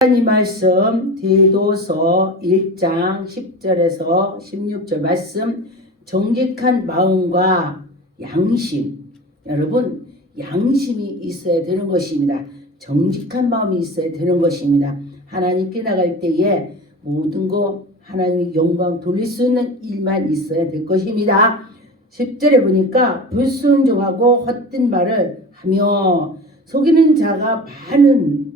하나님 말씀 디도서 1장 10절에서 16절 말씀, 정직한 마음과 양심. 여러분, 양심이 있어야 되는 것입니다. 정직한 마음이 있어야 되는 것입니다. 하나님께 나갈 때에 모든 거 하나님의 영광 돌릴 수 있는 일만 있어야 될 것입니다. 10절에 보니까 불순종하고 헛된 말을 하며 속이는 자가 많은,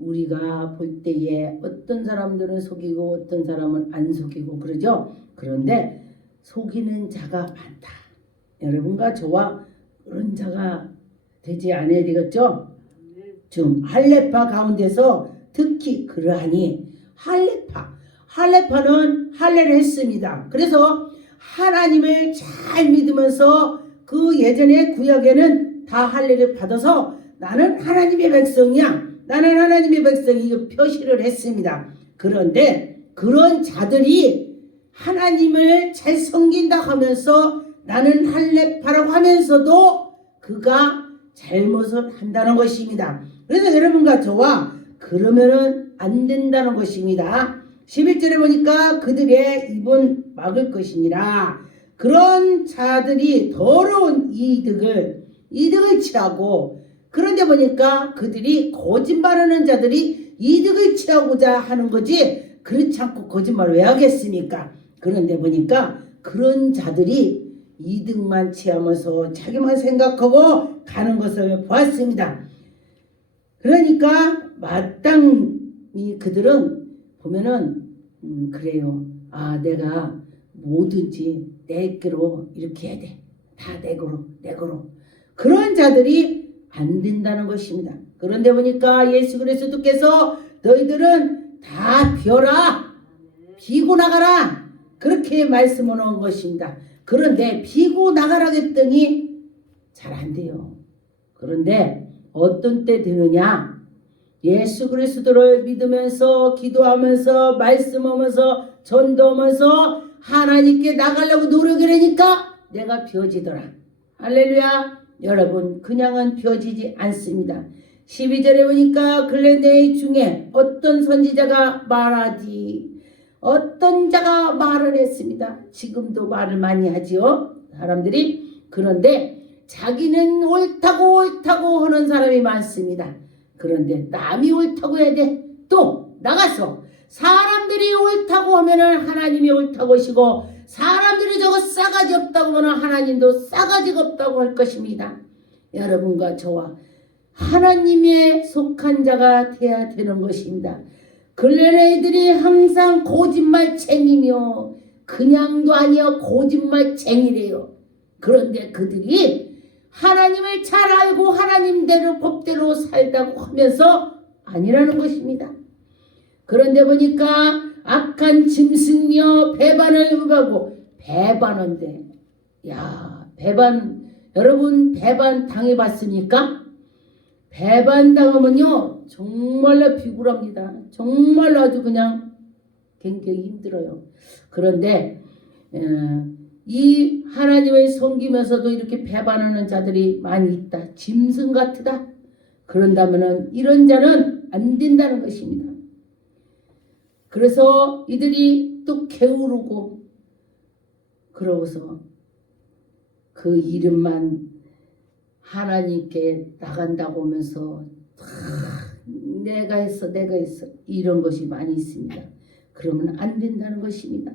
우리가 볼 때에 어떤 사람들은 속이고 어떤 사람은 안 속이고 그러죠. 그런데 속이는 자가 많다. 여러분과 저와 그런 자가 되지 않아야 되겠죠. 즉 할례파 가운데서 특히 그러하니, 할례파는 할례를 했습니다. 그래서 하나님을 잘 믿으면서 그 예전에 구약에는 다 할례를 받아서 나는 하나님의 백성이야, 나는 하나님의 백성이 표시를 했습니다. 그런데 그런 자들이 하나님을 잘 섬긴다 하면서 나는 할례파라고 하면서도 그가 잘못을 한다는 것입니다. 그래서 여러분과 저와 그러면은 안 된다는 것입니다. 11절에 보니까 그들의 입은 막을 것이니라. 그런 자들이 더러운 이득을 취하고, 그런데 보니까 그들이 거짓말하는 자들이 이득을 취하고자 하는 거지, 그렇지 않고 거짓말을 왜 하겠습니까? 그런데 보니까 그런 자들이 이득만 취하면서 자기만 생각하고 가는 것을 보았습니다. 그러니까 마땅히 그들은 보면은 그래요. 아, 내가 뭐든지 내게로 이렇게 해야 돼. 다 내거로. 그런 자들이 안 된다는 것입니다. 그런데 보니까 예수 그리스도께서 너희들은 다 비어라, 비고 나가라, 그렇게 말씀을 놓은 것입니다. 그런데 비고 나가라 했더니 잘 안 돼요. 그런데 어떤 때 되느냐? 예수 그리스도를 믿으면서 기도하면서 말씀하면서 전도하면서 하나님께 나가려고 노력을 하니까 내가 비어지더라. 할렐루야. 여러분, 그냥은 비어지지 않습니다. 12절에 보니까 글레네 중에 어떤 선지자가 말하지, 어떤 자가 말을 했습니다. 지금도 말을 많이 하지요, 사람들이. 그런데 자기는 옳다고 하는 사람이 많습니다. 그런데 남이 옳다고 해야 돼. 또 나가서 사람들이 옳다고 하면은 하나님이 옳다고 하시고, 사람들이 저거 싸가지 없다고 하면 하나님도 싸가지가 없다고 할 것입니다. 여러분과 저와 하나님의 속한 자가 되어야 되는 것입니다. 글레네이들이 항상 거짓말쟁이며, 그냥도 아니요, 거짓말쟁이래요. 그런데 그들이 하나님을 잘 알고 하나님대로 법대로 살다고 하면서 아니라는 것입니다. 그런데 보니까 악한 짐승이여 배반을 응하고, 배반한데, 여러분 배반 당해봤습니까? 배반 당하면요 정말로 비굴합니다. 정말로 아주 그냥 굉장히 힘들어요. 그런데 이 하나님을 섬기면서도 이렇게 배반하는 자들이 많이 있다. 짐승 같으다. 그런다면은 이런 자는 안 된다는 것입니다. 그래서 이들이 또 게으르고, 그러고서 그 이름만 하나님께 나간다고 하면서 내가 했어 이런 것이 많이 있습니다. 그러면 안 된다는 것입니다.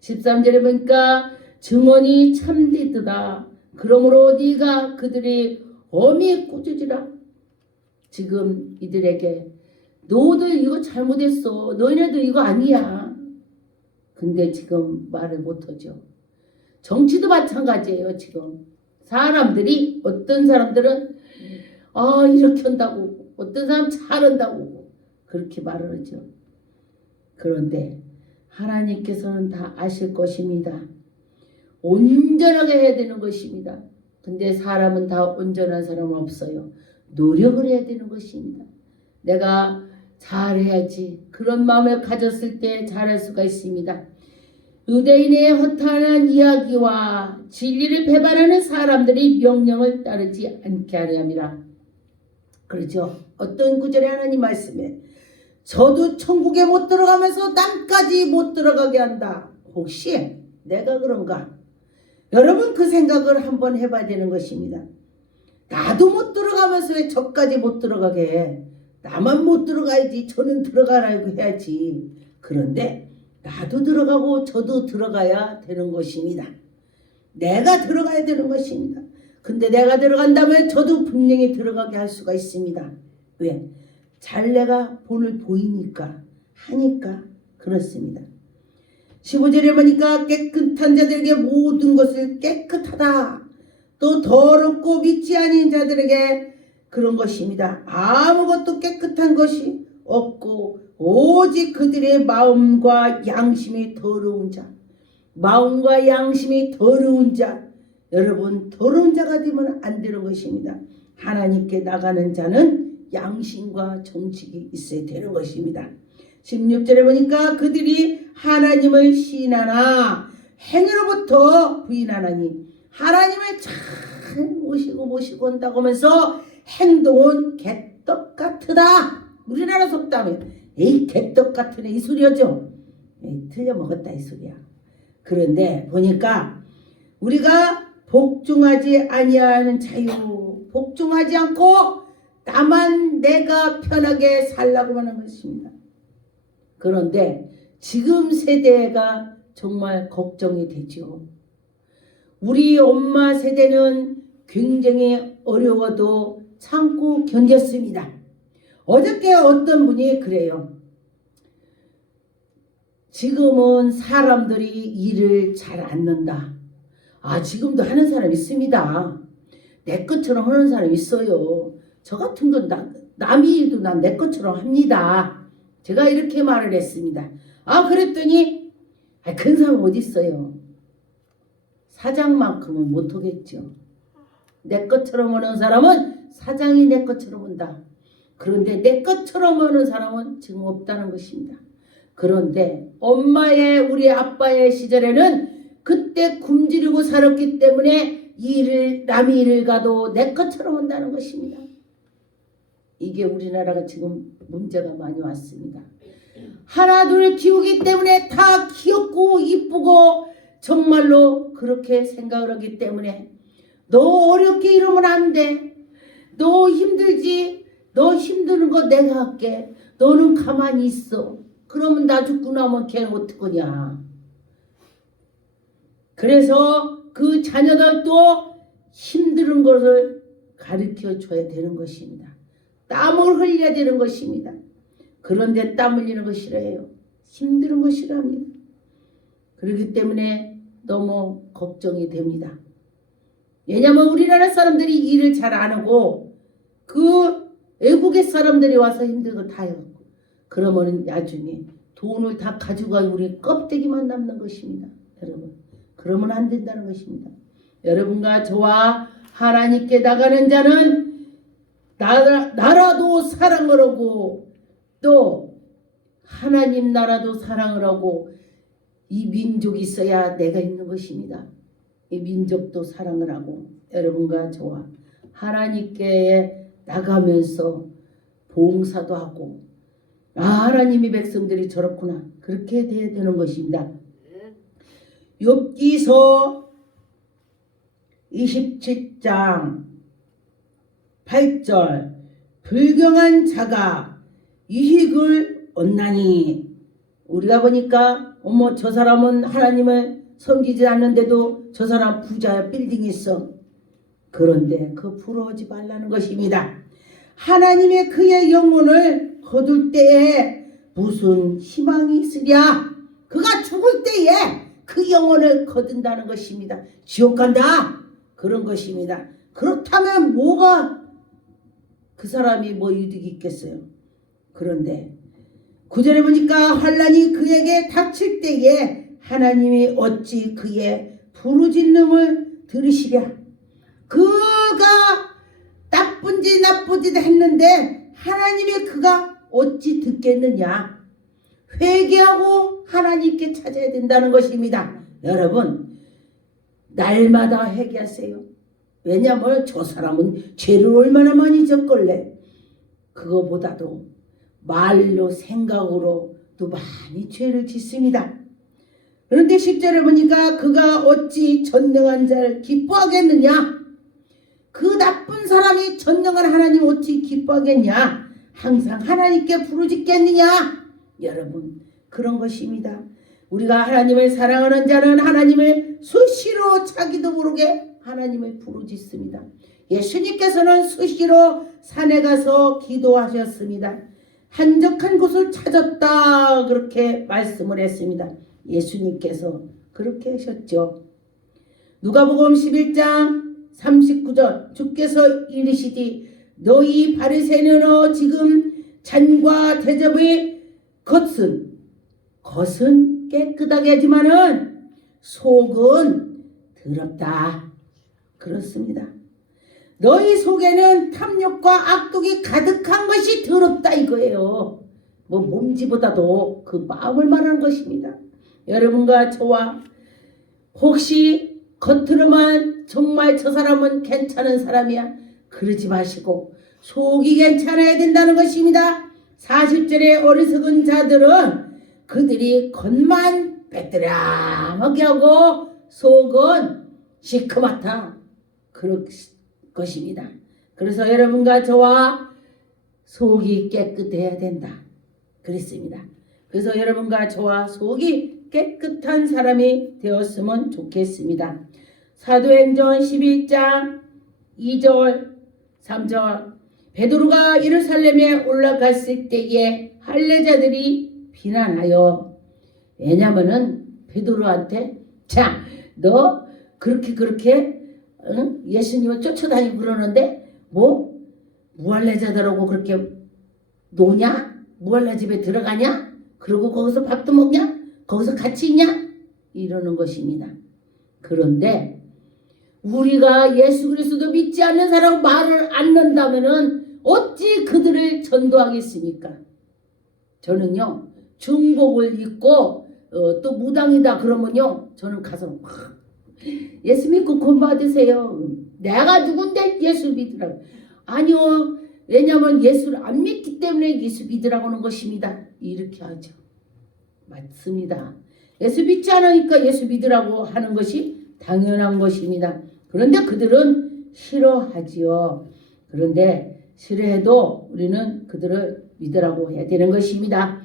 13절에 보니까 증언이 참되도다. 그러므로 네가 그들이 엄히 꾸짖으라. 지금 이들에게 너희들 이거 잘못했어, 너희네들 이거 아니야. 근데 지금 말을 못하죠. 정치도 마찬가지예요. 지금 사람들이, 어떤 사람들은 이렇게 한다고, 어떤 사람 잘한다고 그렇게 말을 하죠. 그런데 하나님께서는 다 아실 것입니다. 온전하게 해야 되는 것입니다. 근데 사람은 다 온전한 사람은 없어요. 노력을 해야 되는 것입니다. 내가 잘해야지, 그런 마음을 가졌을 때 잘할 수가 있습니다. 유대인의 허탄한 이야기와 진리를 배반하는 사람들이 명령을 따르지 않게 하려 함이라. 그렇죠. 어떤 구절에 하나님 말씀에 저도 천국에 못 들어가면서 남까지 못 들어가게 한다. 혹시 내가 그런가? 여러분 그 생각을 한번 해봐야 되는 것입니다. 나도 못 들어가면서 왜 저까지 못 들어가게 해? 나만 못 들어가야지. 저는 들어가라고 해야지. 그런데 나도 들어가고 저도 들어가야 되는 것입니다. 내가 들어가야 되는 것입니다. 근데 내가 들어간다면 저도 분명히 들어가게 할 수가 있습니다. 왜? 잘 내가 본을 보이니까 하니까 그렇습니다. 15절에 보니까 깨끗한 자들에게 모든 것을 깨끗하다. 또 더럽고 믿지 아닌 자들에게 그런 것입니다. 아무것도 깨끗한 것이 없고 오직 그들의 마음과 양심이 더러운 자. 마음과 양심이 더러운 자. 여러분 더러운 자가 되면 안 되는 것입니다. 하나님께 나가는 자는 양심과 정직이 있어야 되는 것입니다. 16절에 보니까 그들이 하나님을 시인하나 행위로부터 부인하나니 하나님을 잘 모시고 온다고 하면서 행동은 개떡 같으다. 우리나라 속담에 에이 개떡 같으네 이 소리죠. 틀려 먹었다 이 소리야. 그런데 보니까 우리가 복종하지 아니하는 자유, 복종하지 않고 다만 내가 편하게 살라고 하는 것입니다. 그런데 지금 세대가 정말 걱정이 되죠. 우리 엄마 세대는 굉장히 어려워도 참고 견뎠습니다. 어저께 어떤 분이 그래요. 지금은 사람들이 일을 잘 안 넣는다. 지금도 하는 사람 있습니다. 내 것처럼 하는 사람 있어요. 저 같은 건 남의 일도 난 내 것처럼 합니다. 제가 이렇게 말을 했습니다. 그랬더니 큰 사람 어디 있어요? 사장만큼은 못하겠죠. 내 것처럼 하는 사람은 사장이 내 것처럼 한다. 그런데 내 것처럼 하는 사람은 지금 없다는 것입니다. 그런데 우리 아빠의 시절에는 그때 굶주리고 살았기 때문에 남의 일을 가도 내 것처럼 한다는 것입니다. 이게 우리나라가 지금 문제가 많이 왔습니다. 하나 둘 키우기 때문에 다 귀엽고 이쁘고 정말로 그렇게 생각을 하기 때문에 너 어렵게 이러면 안 돼. 너 힘들지. 너 힘드는 거 내가 할게. 너는 가만히 있어. 그러면 나 죽고 나면 걔는 어떡하냐. 그래서 그 자녀들도 힘든 것을 가르쳐 줘야 되는 것입니다. 땀을 흘려야 되는 것입니다. 그런데 땀 흘리는 거 싫어해요. 힘든 거 싫어합니다. 그렇기 때문에 너무 걱정이 됩니다. 왜냐하면 우리나라 사람들이 일을 잘 안 하고 그 외국의 사람들이 와서 힘든 거 다 해요. 그러면 나중에 돈을 다 가져가고 우리 껍데기만 남는 것입니다. 여러분 그러면 안 된다는 것입니다. 여러분과 저와 하나님께 나가는 자는 나라도 사랑을 하고 또 하나님 나라도 사랑을 하고 이 민족이 있어야 내가 있는 것입니다. 이 민족도 사랑을 하고 여러분과 저와 하나님께 나가면서 봉사도 하고 하나님의 백성들이 저렇구나 그렇게 돼야 되는 것입니다. 욥기서 27장 8절 불경한 자가 유익을 얻나니 우리가 보니까 저 사람은 하나님을 섬기지 않는데도 저 사람 부자야 빌딩이 있어. 그런데 그 부러워하지 말라는 것입니다. 하나님의 그의 영혼을 거둘 때에 무슨 희망이 있으랴. 그가 죽을 때에 그 영혼을 거둔다는 것입니다. 지옥 간다 그런 것입니다. 그렇다면 뭐가 그 사람이 뭐 이득이 있겠어요. 그런데 9절에 보니까 환난이 그에게 닥칠 때에 하나님이 어찌 그의 부르짖음을 들으시랴. 그가 나쁜 짓 했는데 하나님이 그가 어찌 듣겠느냐. 회개하고 하나님께 찾아야 된다는 것입니다. 여러분 날마다 회개하세요. 왜냐하면 저 사람은 죄를 얼마나 많이 졌걸래. 그거보다도 말로 생각으로 또 많이 죄를 짓습니다. 그런데 10절에 보니까 그가 어찌 전능한 자를 기뻐하겠느냐? 그 나쁜 사람이 전능한 하나님 어찌 기뻐하겠냐? 항상 하나님께 부르짖겠느냐? 여러분, 그런 것입니다. 우리가 하나님을 사랑하는 자는 하나님을 수시로 자기도 모르게 하나님을 부르짖습니다. 예수님께서는 수시로 산에 가서 기도하셨습니다. 한적한 곳을 찾았다 그렇게 말씀을 했습니다. 예수님께서 그렇게 하셨죠. 누가복음 11장 39절 주께서 이르시되 너희 바리새인은 지금 잔과 대접의 겉은 깨끗하게 하지만은 속은 더럽다. 그렇습니다. 너희 속에는 탐욕과 악독이 가득한 것이 더럽다 이거예요. 뭐 몸지보다도 그 마음을 말하는 것입니다. 여러분과 저와 혹시 겉으로만 정말 저 사람은 괜찮은 사람이야 그러지 마시고 속이 괜찮아야 된다는 것입니다. 40절에 어리석은 자들은 그들이 겉만 빼뜨라하게 하고 속은 시커멓다. 그럴 것입니다. 그래서 여러분과 저와 속이 깨끗해야 된다. 그랬습니다. 그래서 여러분과 저와 속이 깨끗한 사람이 되었으면 좋겠습니다. 사도행전 11장 2절 3절 베드로가 예루살렘에 올라갔을 때에 할례자들이 비난하여 왜냐면은 베드로한테 자 너 그렇게 응? 예수님을 쫓아다니고 그러는데 뭐 무할례자들하고 그렇게 노냐? 무할례 집에 들어가냐? 그리고 거기서 밥도 먹냐? 거기서 같이 있냐? 이러는 것입니다. 그런데 우리가 예수 그리스도 믿지 않는 사람 말을 안 넣는다면은 어찌 그들을 전도하겠습니까? 저는요 중복을 입고 또 무당이다 그러면요 저는 가서 예수 믿고 구원 받으세요. 내가 누군데 예수 믿으라고. 아니요. 왜냐하면 예수를 안 믿기 때문에 예수 믿으라고 하는 것입니다. 이렇게 하죠. 맞습니다. 예수 믿지 않으니까 예수 믿으라고 하는 것이 당연한 것입니다. 그런데 그들은 싫어하지요. 그런데 싫어해도 우리는 그들을 믿으라고 해야 되는 것입니다.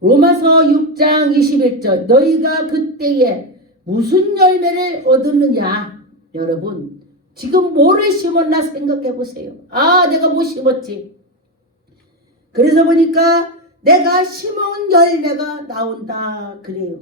로마서 6장 21절 너희가 그때에 무슨 열매를 얻었느냐? 여러분 지금 뭐를 심었나 생각해 보세요. 아 내가 뭐 심었지? 그래서 보니까 내가 심은 열매가 나온다 그래요.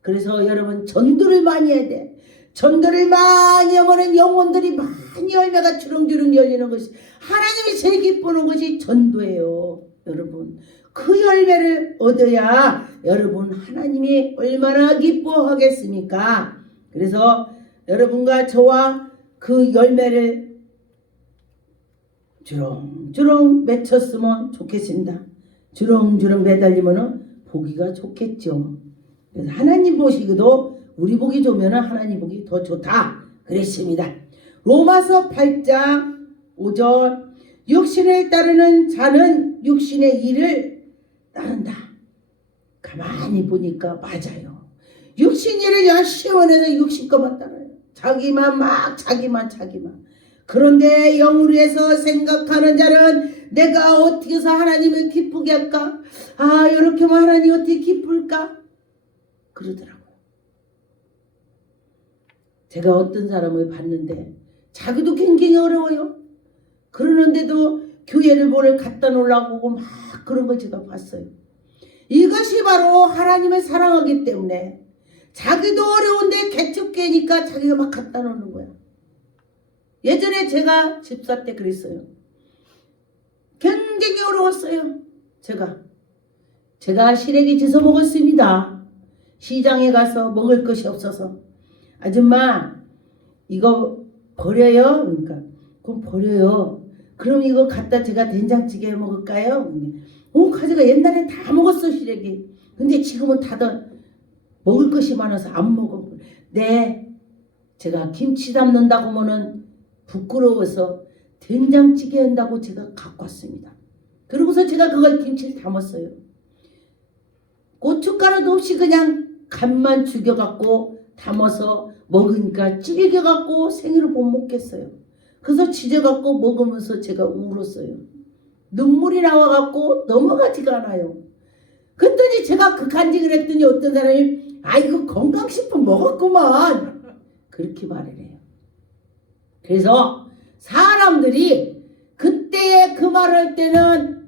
그래서 여러분 전도를 많이 해야 돼. 전도를 많이 하면 영혼들이 많이 열매가 주렁주렁 열리는 것이 하나님이 제일 기쁘는 것이 전도예요. 여러분 그 열매를 얻어야 여러분 하나님이 얼마나 기뻐하겠습니까? 그래서 여러분과 저와 그 열매를 주렁주렁 맺혔으면 좋겠습니다. 주렁주렁 매달리면 보기가 좋겠죠. 그래서 하나님 보시기도 우리 보기 좋으면 하나님 보기 더 좋다 그랬습니다. 로마서 8장 5절 육신을 따르는 자는 육신의 일을 따른다. 가만히 보니까 맞아요. 육신 일을 열심히 해서 육신 것만 따라요. 자기만. 그런데 영으로 해서 생각하는 자는 내가 어떻게 해서 하나님을 기쁘게 할까? 아 이렇게 하면 하나님 어떻게 기쁠까? 그러더라고요. 제가 어떤 사람을 봤는데 자기도 굉장히 어려워요. 그러는데도 교회를 뭐를 갖다 놓으려고 막 그런 걸 제가 봤어요. 이것이 바로 하나님을 사랑하기 때문에 자기도 어려운데 개척교회니까 자기가 막 갖다 놓는 거야. 예전에 제가 집사 때 그랬어요. 굉장히 어려웠어요. 제가 시래기 주워 먹었습니다. 시장에 가서 먹을 것이 없어서 아줌마 이거 버려요? 그러니까 그럼 버려요. 그럼 이거 갖다 제가 된장찌개 먹을까요? 가져가. 옛날에 다 먹었어 시래기. 근데 지금은 다들 먹을 것이 많아서 안 먹어. 네, 제가 김치 담는다고 하면은 부끄러워서 된장찌개 한다고 제가 갖고 왔습니다. 그러고서 제가 그걸 김치를 담았어요. 고춧가루도 없이 그냥 간만 죽여갖고 담아서 먹으니까 질겨갖고 생일을 못 먹겠어요. 그래서 지져갖고 먹으면서 제가 울었어요. 눈물이 나와갖고 넘어가지가 않아요. 그랬더니 제가 그 간증을 했더니 어떤 사람이 이거 건강식품 먹었구만 그렇게 말을 해요. 그래서 사람들이 그때의 그 말을 할 때는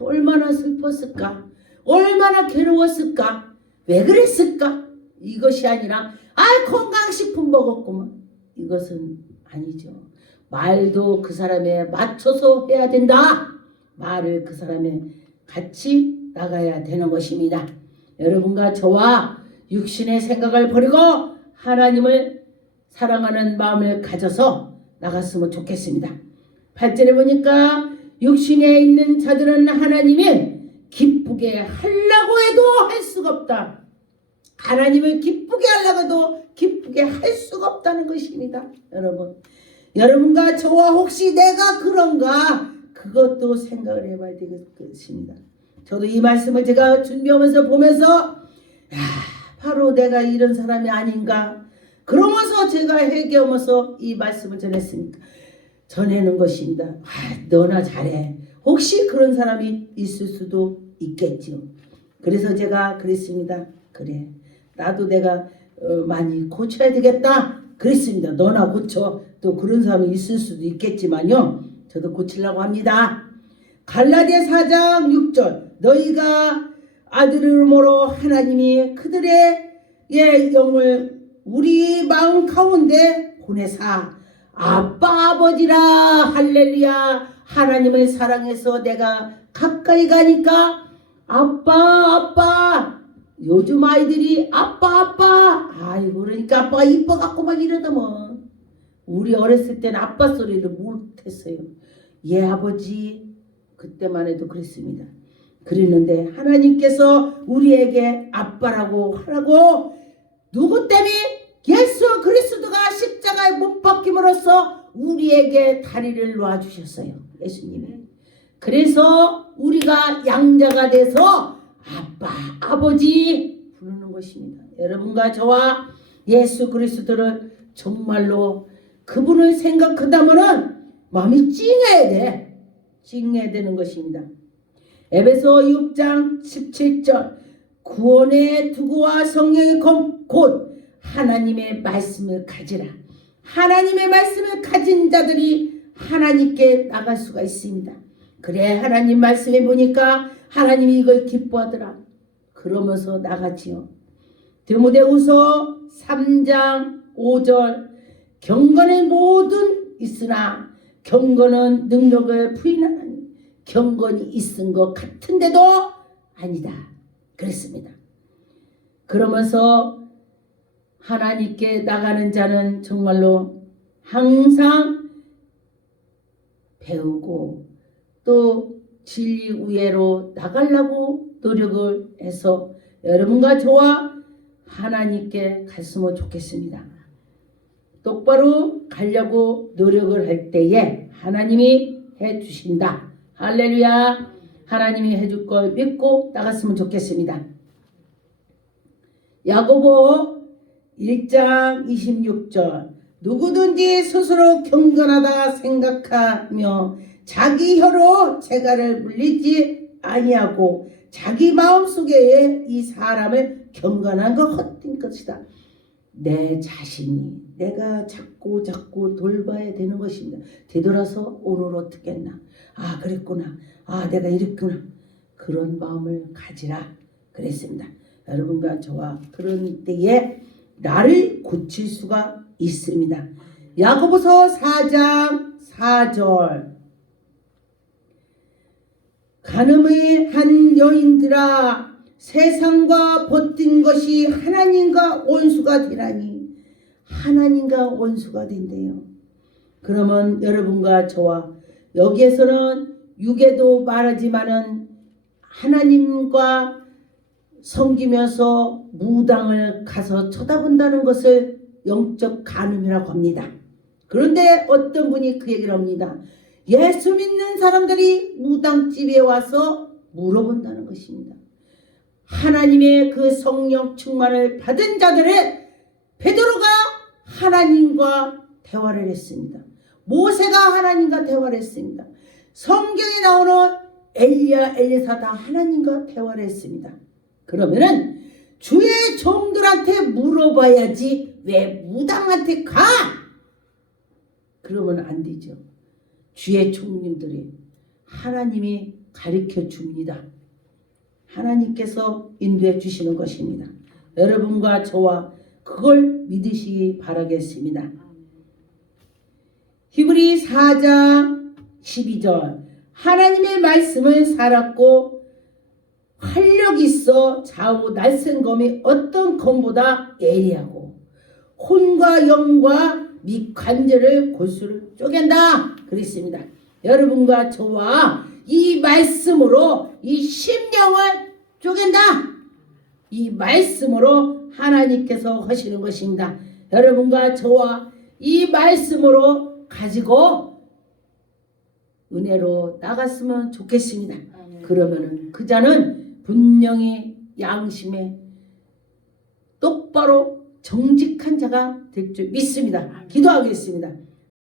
얼마나 슬펐을까, 얼마나 괴로웠을까, 왜 그랬을까, 이것이 아니라 건강식품 먹었구만, 이것은 아니죠. 말도 그 사람에 맞춰서 해야 된다. 말을 그 사람에 같이 나가야 되는 것입니다. 여러분과 저와 육신의 생각을 버리고 하나님을 사랑하는 마음을 가져서 나갔으면 좋겠습니다. 8절에 보니까 육신에 있는 자들은 하나님을 기쁘게 하려고 해도 할 수가 없다. 하나님을 기쁘게 하려고 해도 기쁘게 할 수가 없다는 것입니다. 여러분과 저와 혹시 내가 그런가, 그것도 생각을 해봐야 되겠습니다. 저도 이 말씀을 제가 준비하면서 보면서 바로 내가 이런 사람이 아닌가, 그러면서 제가 회개하면서 이 말씀을 전해는 것입니다. 너나 잘해. 혹시 그런 사람이 있을 수도 있겠죠. 그래서 제가 그랬습니다. 그래, 나도 내가 많이 고쳐야 되겠다 그랬습니다. 너나 고쳐. 또 그런 사람이 있을 수도 있겠지만요, 저도 고치려고 합니다. 갈라디아 4장 6절, 너희가 아들이므로 하나님이 그들의 영을 우리 마음 가운데 보내사 아빠 아버지라 할렐루야, 하나님을 사랑해서 내가 가까이 가니까 아빠 요즘 아이들이 아빠 그러니까 아빠가 이뻐갖고 막 이러다 뭐. 우리 어렸을 때는 아빠 소리를 못했어요. 아버지, 그때만 해도 그랬습니다. 그랬는데 하나님께서 우리에게 아빠라고 하라고, 누구 때문에? 예수 그리스도가 십자가에 못 박힘으로써 우리에게 다리를 놓아주셨어요. 예수님이. 그래서 우리가 양자가 돼서 아빠, 아버지 부르는 것입니다. 여러분과 저와 예수 그리스도를 정말로 그분을 생각한다면은 마음이 찡해야 돼. 찡해야 되는 것입니다. 에베소 6장 17절, 구원의 투구와 성령의 곧 하나님의 말씀을 가지라. 하나님의 말씀을 가진 자들이 하나님께 나갈 수가 있습니다. 그래, 하나님 말씀에 보니까 하나님이 이걸 기뻐하더라. 그러면서 나가지요. 디모데후서 3장 5절, 경건의 모든 있으나 경건은 능력을 부인하나니 경건이 있은 것 같은데도 아니다 그랬습니다. 그러면서 하나님께 나가는 자는 정말로 항상 배우고 또 진리 우회로 나가려고 노력을 해서 여러분과 저와 하나님께 갔으면 좋겠습니다. 똑바로 가려고 노력을 할 때에 하나님이 해주신다. 할렐루야. 하나님이 해줄 걸 믿고 나갔으면 좋겠습니다. 야고보 1장 26절, 누구든지 스스로 경건하다 생각하며 자기 혀로 재갈을 물리지 아니하고 자기 마음속에 이 사람을 경건한 것 헛된 것이다. 내 자신이 내가 자꾸 돌봐야 되는 것입니다. 되돌아서 오늘 어떻게 했나, 그랬구나, 내가 이랬구나, 그런 마음을 가지라 그랬습니다. 여러분과 저와 그런 때에 나를 고칠 수가 있습니다. 야고보서 4장 4절, 간음의 한 여인들아, 세상과 버틴 것이 하나님과 원수가 되라니. 하나님과 원수가 된대요. 그러면 여러분과 저와 여기에서는 육에도 말하지만은 하나님과 섬기면서 무당을 가서 쳐다본다는 것을 영적 간음이라고 합니다. 그런데 어떤 분이 그 얘기를 합니다. 예수 믿는 사람들이 무당집에 와서 물어본다는 것입니다. 하나님의 그 성령 충만을 받은 자들의 베드로가 하나님과 대화를 했습니다. 모세가 하나님과 대화를 했습니다. 성경에 나오는 엘리야, 엘리사 다 하나님과 대화를 했습니다. 그러면은 주의 종들한테 물어봐야지 왜 무당한테 가? 그러면 안 되죠. 주의 종님들이 하나님이 가르쳐 줍니다. 하나님께서 인도해 주시는 것입니다. 여러분과 저와 그걸 믿으시기 바라겠습니다. 히브리 4장 12절 하나님의 말씀은 살았고 활력 있어 좌우 날쌘 검이 어떤 검보다 예리하고 혼과 영과 미관절을 골수를 쪼갠다 그랬습니다. 여러분과 저와 이 말씀으로 이 심령을 쪼갠다. 이 말씀으로 하나님께서 하시는 것입니다. 여러분과 저와 이 말씀으로 가지고 은혜로 나갔으면 좋겠습니다. 그러면은 그 자는 분명히 양심에 똑바로 정직한 자가 될 줄 믿습니다. 기도하겠습니다.